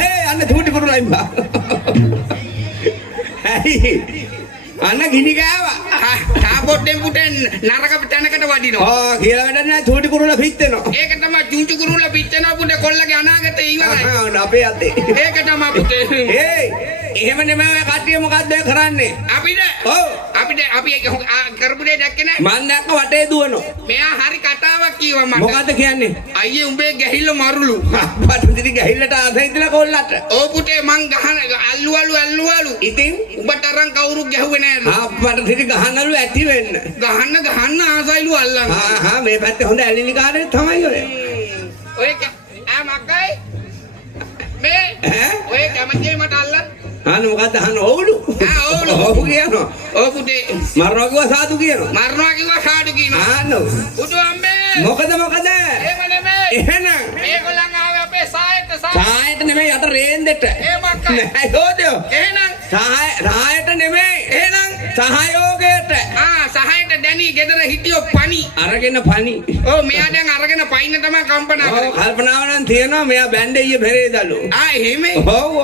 හේ අන්න චූටි කුරුල්ලා ඉම්බා. ඇයි? අන්න ගිනි ගෑවා. තාපොට්ටෙන් පුටෙන් නරක තැනකට වදිනවා. ඕ කියලා වැඩක් නැහැ චූටි කුරුල්ලා පිච්චෙනවා. ඒක තමයි චුංචු කුරුල්ලා පිච්චෙනවා පුටේ කොල්ලගේ අනාගතේ ඉවරයි. අපේ අතේ. ඒක තමයි පුටේ. එහෙම නෙමෙයි කට්ටිය මොකද්ද කරන්නේ? අපිට අපි කරපු දෙයක් දැක්කේ නැහැ. මං දැක්ක වටේ දුවනවා. මෙයා හරි කතාවක් කිව්වා මට. මොකද්ද කියන්නේ? අයියේ උඹේ ගැහිල්ල මරුළු. අප්පට ගැහිල්ලට ආසයි ඉඳලා කොල්ලට. ඕ පුටේ මං ගහන අල්ලුවලු. ඉතින් උඹට තරම් කවුරු ගැහුවේ නැහැ. අප්පට දිරි ගහනලු ඇති වෙන්න. ගහන්න ආසයිලු අල්ලන්න. මේ පැත්තේ හොඳ ඇලිලි කාරේ තමයි ඔය. ඔය මක්කයි මේ ඔය කැමතියි මට අල්ලන්න. මොකද්ද අහන්න ඕලු. ඔව් කියනවා. ඔව් පුතේ මරනවා කිව්වා සාදු කියනවා. මරනවා කිව්වා සාදු කියනවා. පුතු අම්මේ මොකද? එහෙම නෙමෙයි. එහෙනම් මේගොල්ලන් ආවේ අපේ සායට නෙමෙයි අත රේන්දෙට. ඒ මක්කයි. නෑ යෝදයෝ. එහෙනම් සායට නෙමෙයි. එහෙනම් සහයෝගයට. සහයට දැනි ගෙදර හිටියෝ පණි. අරගෙන පණි. ඔව් මෙයා දැන් අරගෙන පයින්න තමයි කම්පනා කරන්නේ. කල්පනාව නම් තියෙනවා මෙයා බැන්ඩේ ඊයේ බෙරේදලු. එහෙමයි.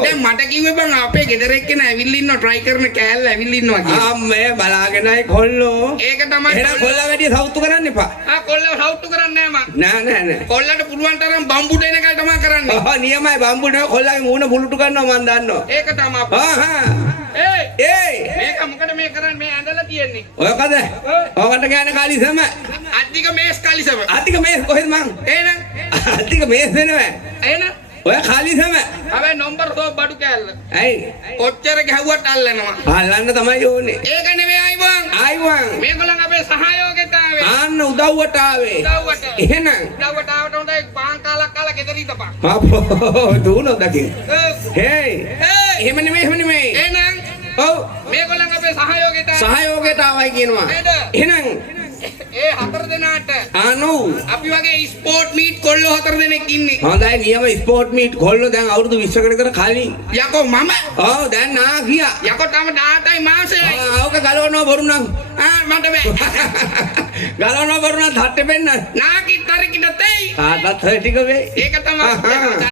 දැන් මට කිව්වේ බං අපේ ගෙදර එක්කෙන ඇවිල්ලා ඉන්නවා try කරන කෑල්ල ඇවිල්ලා ඉන්නවා කියලා. අම්මේ බලාගෙනයි කොල්ලෝ. ඒක තමයි. එහෙනම් කොල්ලා වැඩි සවුත්තු කරන්න එපා. කොල්ලා සවුත්තු කරන්නේ නෑ මං. නෑ. කොල්ලට පුළුවන් තරම් බම්බු දෙන එකයි තමයි කරන්නේ. නියමයි බම්බු නේ කොල්ලාගේ මූණ පුලුටු කරනවා මන් දන්නවා. ඒක තමයි. මේක මොකද මේ කරන්නේ මේ ඇඳලා තියෙන්නේ. ඔයකද? ඔකට කියන්නේ කාලිසම. අධික මේස් කාලිසම. අධික මේස් කොහෙද මං? එහෙනම් අධික මේස් වෙනවා. එහෙනම් ඔය කාලිසම. හැබැයි නම්බර් 2 බඩු කෑල්ල. ඇයි? කොච්චර ගැහුවත් අල්ලනවා. අල්ලන්න තමයි ඕනේ. ඒක නෙමෙයි ආයිවන්. මේගොල්ලන් අපේ සහයෝගයට ආවේ. ආන්න උදව්වට ආවේ. එහෙනම් උදව්වට ආවට හොඳයි පාන් කාලා ගෙදර ඉඳපන්. අපෝ දුනෝ දකින්. එහෙම නෙමෙයි. එහෙනම් ඔව් මේගොල්ලන් අපේ සහයෝගයට ආවයි කියනවා. එහෙනම් ඒ 4 දෙනාට ආනෝ අපි වගේ ස්පෝර්ට් මීට් කොල්ලෝ 4 දෙනෙක් ඉන්නේ. හොඳයි නියම ස්පෝර්ට් මීට් කොල්ලෝ දැන් අවුරුදු 20කට විතර කලින්. යකෝ මම. ඔව් දැන් නා ගියා. යකෝ තම 18යි මාසෙයි. ඕක ගලවනවා බොරු නම්. මට බෑ. ගලවනවා බොරු නම් හට්ටේ පෙන්න. නාකිතරකිට තෙයි. තාත්තත් ටික වෙයි. ඒක තමයි.